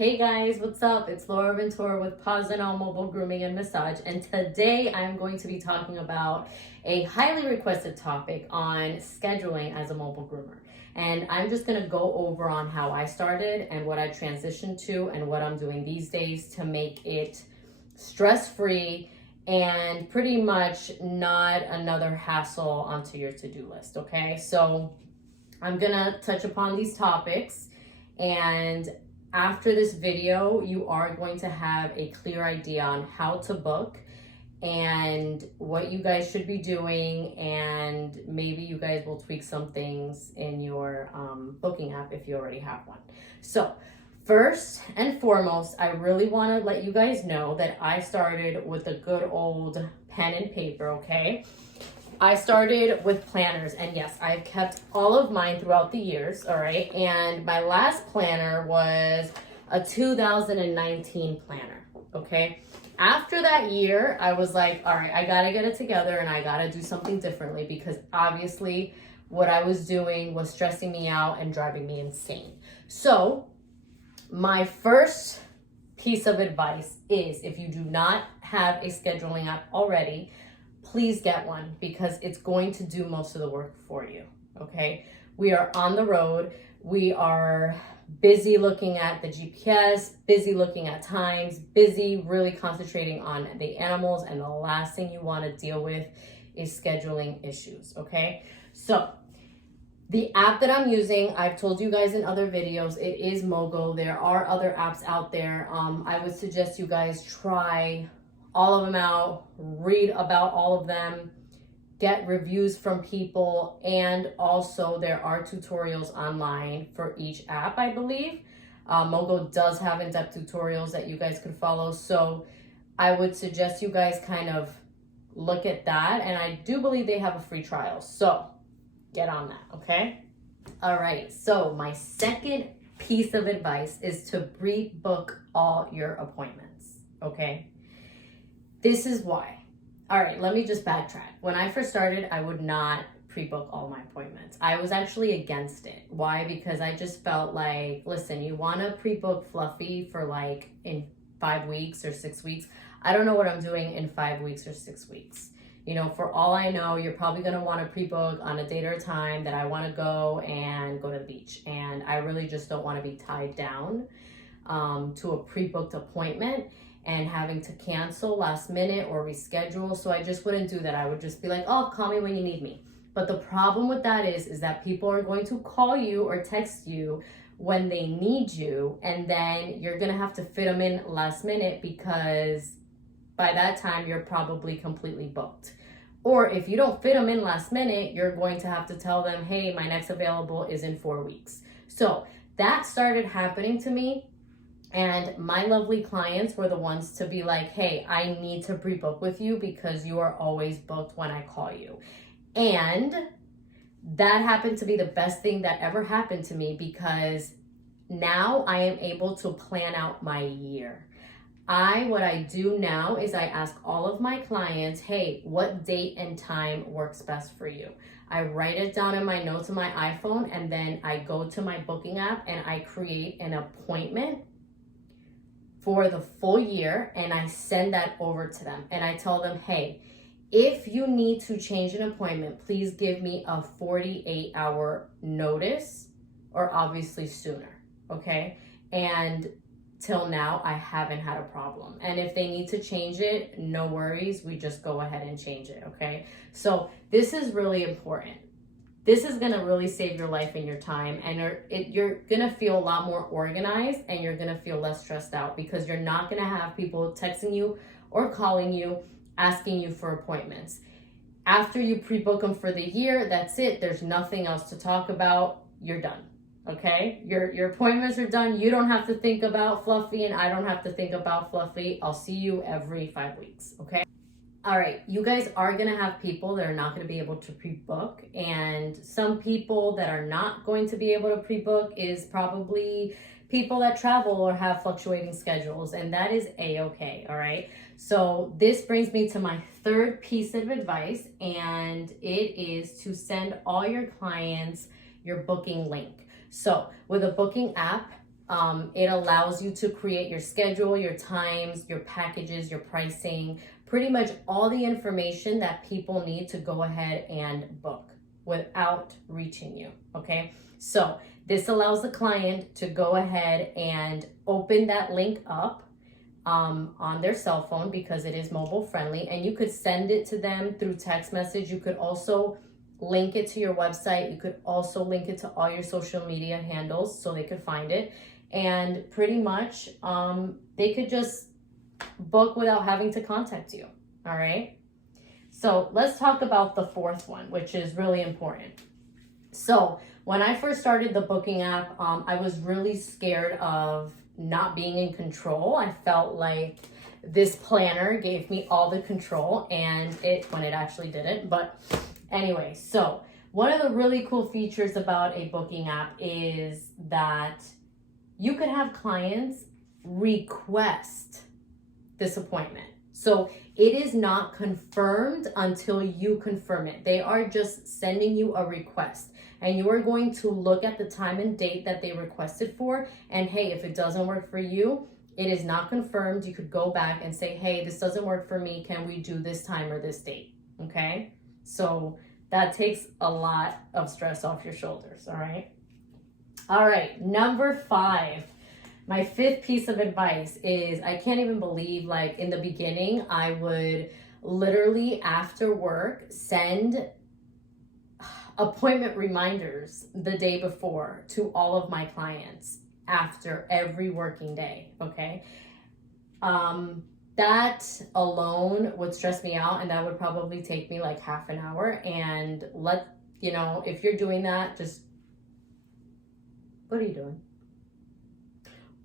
Hey guys, what's up? It's Laura Ventura with Pawz and All Mobile Grooming and Massage, and today I'm going to be talking about a highly requested topic on scheduling as a mobile groomer. And I'm just going to go over on how I started and what I transitioned to and what I'm doing these days to make it stress-free and pretty much not another hassle onto your to-do list, okay? So I'm going to touch upon these topics, and after this video, you are going to have a clear idea on how to book and what you guys should be doing, and maybe you guys will tweak some things in your booking app if you already have one. So first and foremost, I really want to let you guys know that I started with a good old pen and paper, okay? I started with planners, and yes, I've kept all of mine throughout the years, all right? And my last planner was a 2019 planner, okay? After that year, I was like, all right, I gotta get it together and I gotta do something differently, because obviously what I was doing was stressing me out and driving me insane. So my first piece of advice is, if you do not have a scheduling app already, please get one, because it's going to do most of the work for you, okay? We are on the road. We are busy looking at the GPS, busy looking at times, busy really concentrating on the animals, and the last thing you want to deal with is scheduling issues, okay? So the app that I'm using, I've told you guys in other videos, it is MoeGo. There are other apps out there. I would suggest you guys try all of them out, read about all of them, get reviews from people, and also there are tutorials online for each app, I believe. MoeGo does have in-depth tutorials that you guys could follow, so I would suggest you guys kind of look at that, and I do believe they have a free trial, so get on that, okay? All right, so my second piece of advice is to pre-book all your appointments, okay? This is why. All right, let me just backtrack. When I first started, I would not pre-book all my appointments. I was actually against it. Why? Because I just felt like, listen, you want to pre-book Fluffy for like in 5 weeks or 6 weeks. I don't know what I'm doing in 5 weeks or 6 weeks. You know, for all I know, you're probably going to want to pre-book on a date or a time that I want to go to the beach. And I really just don't want to be tied down to a pre-booked appointment and having to cancel last minute or reschedule. So I just wouldn't do that. I would just be like, oh, call me when you need me. But the problem with that is that people are going to call you or text you when they need you, and then you're gonna have to fit them in last minute, because by that time you're probably completely booked. Or if you don't fit them in last minute, you're going to have to tell them, hey, my next available is in 4 weeks. So that started happening to me. And my lovely clients were the ones to be like, hey, I need to pre-book with you because you are always booked when I call you. And that happened to be the best thing that ever happened to me, because now I am able to plan out my year. What I do now is I ask all of my clients, hey, what date and time works best for you? I write it down in my notes on my iPhone, and then I go to my booking app and I create an appointment for the full year, and I send that over to them. And I tell them, hey, if you need to change an appointment, please give me a 48-hour notice, or obviously sooner, okay? And till now, I haven't had a problem. And if they need to change it, no worries, we just go ahead and change it, okay? So this is really important. This is gonna really save your life and your time, and you're gonna feel a lot more organized, and you're gonna feel less stressed out, because you're not gonna have people texting you or calling you, asking you for appointments. After you pre-book them for the year, that's it. There's nothing else to talk about. You're done, okay? Your appointments are done. You don't have to think about Fluffy, and I don't have to think about Fluffy. I'll see you every 5 weeks, okay? All right, you guys are gonna have people that are not gonna be able to pre-book, and some people that are not going to be able to pre-book is probably people that travel or have fluctuating schedules, and that is a-okay, all right? So this brings me to my third piece of advice, and it is to send all your clients your booking link. So with a booking app, It allows you to create your schedule, your times, your packages, your pricing, pretty much all the information that people need to go ahead and book without reaching you, okay? So this allows the client to go ahead and open that link up on their cell phone, because it is mobile friendly, and you could send it to them through text message. You could also link it to your website. You could also link it to all your social media handles so they could find it, and pretty much they could just book without having to contact you. All right, so let's talk about the fourth one, which is really important. So when I first started the booking app, I was really scared of not being in control. I felt like this planner gave me all the control, and when it actually didn't. But anyway, so one of the really cool features about a booking app is that you could have clients request this appointment. So it is not confirmed until you confirm it. They are just sending you a request, and you are going to look at the time and date that they requested for. And hey, if it doesn't work for you, it is not confirmed. You could go back and say, hey, this doesn't work for me. Can we do this time or this date? Okay. So that takes a lot of stress off your shoulders. All right. All right. Number 5. My 5th piece of advice is, I can't even believe, like, in the beginning, I would literally after work send appointment reminders the day before to all of my clients after every working day. Okay. That alone would stress me out, and that would probably take me like half an hour. And if you're doing that, just, what are you doing?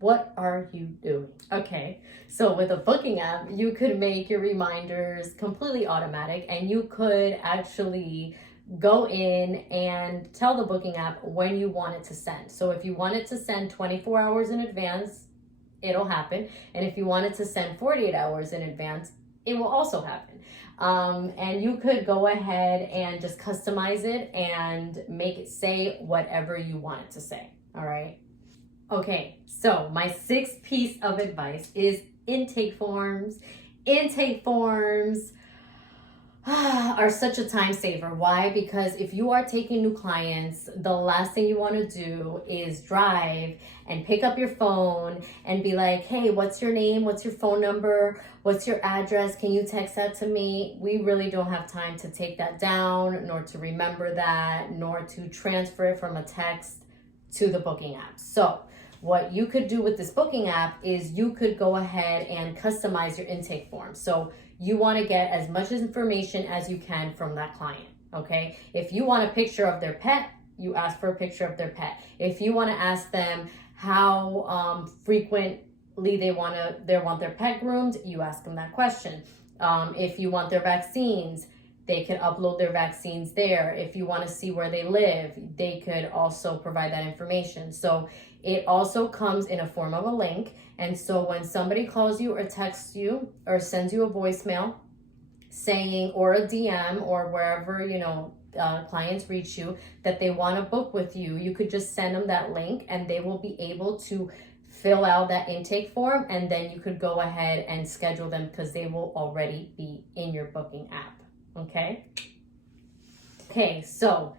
What are you doing? Okay, so with a booking app, you could make your reminders completely automatic, and you could actually go in and tell the booking app when you want it to send. So if you want it to send 24 hours in advance, it'll happen. And if you want it to send 48 hours in advance, it will also happen. And you could go ahead and just customize it and make it say whatever you want it to say. All right. Okay, so my 6th piece of advice is intake forms. Intake forms are such a time saver. Why? Because if you are taking new clients, the last thing you want to do is drive and pick up your phone and be like, hey, what's your name? What's your phone number? What's your address? Can you text that to me? We really don't have time to take that down, nor to remember that, nor to transfer it from a text to the booking app. So what you could do with this booking app is you could go ahead and customize your intake form. So you want to get as much information as you can from that client, okay? If you want a picture of their pet, you ask for a picture of their pet. If you want to ask them how frequently they want their pet groomed, you ask them that question. If you want their vaccines, they can upload their vaccines there. If you want to see where they live, they could also provide that information. So it also comes in a form of a link. And so when somebody calls you or texts you or sends you a voicemail saying, or a DM, or wherever, clients reach you, that they want to book with you, you could just send them that link, and they will be able to fill out that intake form. And then you could go ahead and schedule them, because they will already be in your booking app. Okay. So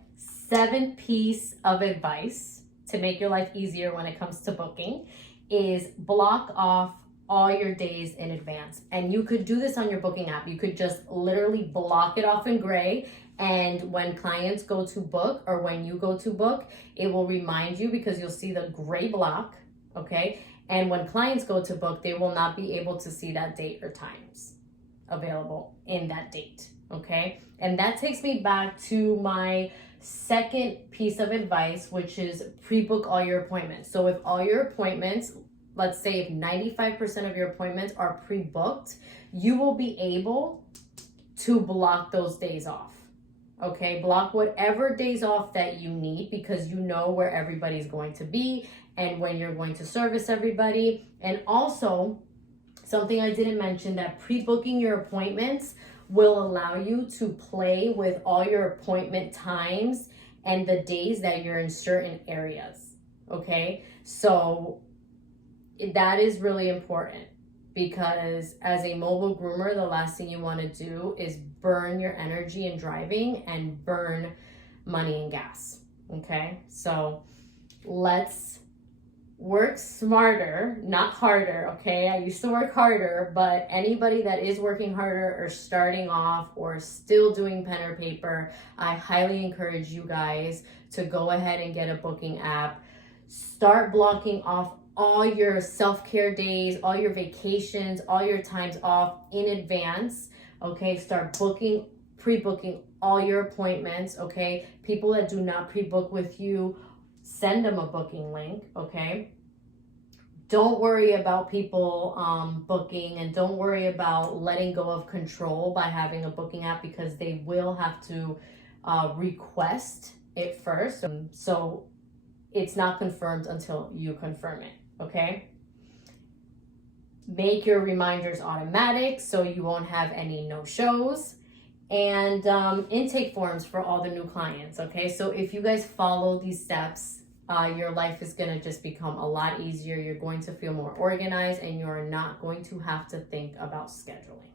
7th piece of advice to make your life easier when it comes to booking is block off all your days in advance. And you could do this on your booking app. You could just literally block it off in gray. And when clients go to book, or when you go to book, it will remind you, because you'll see the gray block. Okay. And when clients go to book, they will not be able to see that date or times available in that date. Okay. And that takes me back to my 2nd piece of advice, which is pre-book all your appointments. So if all your appointments, let's say if 95% of your appointments are pre-booked, you will be able to block those days off. Okay. Block whatever days off that you need, because you know where everybody's going to be and when you're going to service everybody. And also, something I didn't mention, that pre-booking your appointments will allow you to play with all your appointment times and the days that you're in certain areas. Okay. So that is really important, because as a mobile groomer, the last thing you want to do is burn your energy in driving and burn money and gas. Okay, so let's work smarter, not harder. Okay, I used to work harder, but anybody that is working harder or starting off or still doing pen or paper, I highly encourage you guys to go ahead and get a booking app. Start blocking off all your self-care days, all your vacations, all your times off in advance. Okay, start booking, pre-booking all your appointments. Okay, people that do not pre-book with you, send them a booking link. Okay, don't worry about people booking, and don't worry about letting go of control by having a booking app, because they will have to request it first. So it's not confirmed until you confirm it. Okay, make your reminders automatic so you won't have any no-shows, and intake forms for all the new clients. Okay, so if you guys follow these steps, your life is going to just become a lot easier. You're going to feel more organized, and you're not going to have to think about scheduling.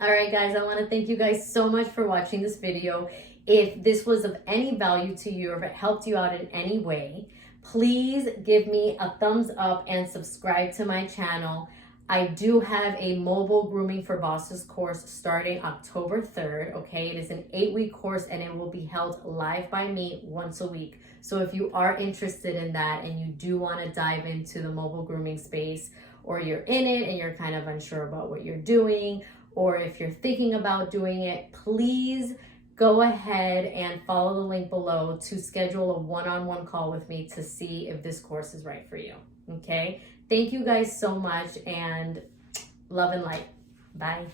All right, guys, I want to thank you guys so much for watching this video. If this was of any value to you, or if it helped you out in any way, please give me a thumbs up and subscribe to my channel. I do have a mobile grooming for bosses course starting October 3rd. Okay, it is an 8-week course, and it will be held live by me once a week. So if you are interested in that and you do want to dive into the mobile grooming space, or you're in it and you're kind of unsure about what you're doing, or if you're thinking about doing it, please go ahead and follow the link below to schedule a one-on-one call with me to see if this course is right for you. Okay, thank you guys so much, and love and light. Bye.